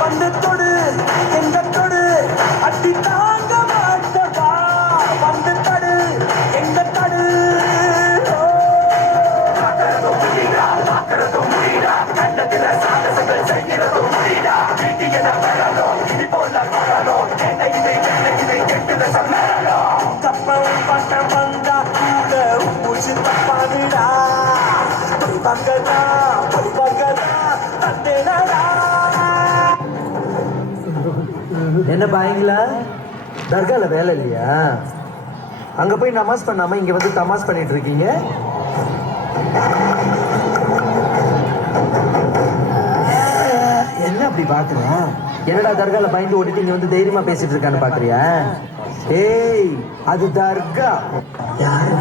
வந்து தொடு எங்க தொடு அடி தாங்க மாட்டவா வந்து தடு எங்க தடு கப்பம் பட்டம் வந்தா கூட மூச்சு தப்பாதுடா பங்கதா தந்தேடா. என்ன பாயங்களா தர்கால வேலை இல்லையா? அங்க போய் நமாஸ் பண்ணாம இங்க வந்து தமாஸ் பண்ணிட்டு இருக்கீங்க. என்ன அப்படி பாக்குற? என்னடா தர்கால பயந்து ஓடிட்டு இங்க வந்து தைரியமா பேசிட்டு இருக்கான்னு பாக்குறியா? ஏய் அது தர்கா. யாரு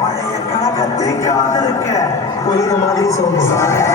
பழைய கணக்கை திருக்க வந்திருக்க. மாதிரி சொல்லுங்க.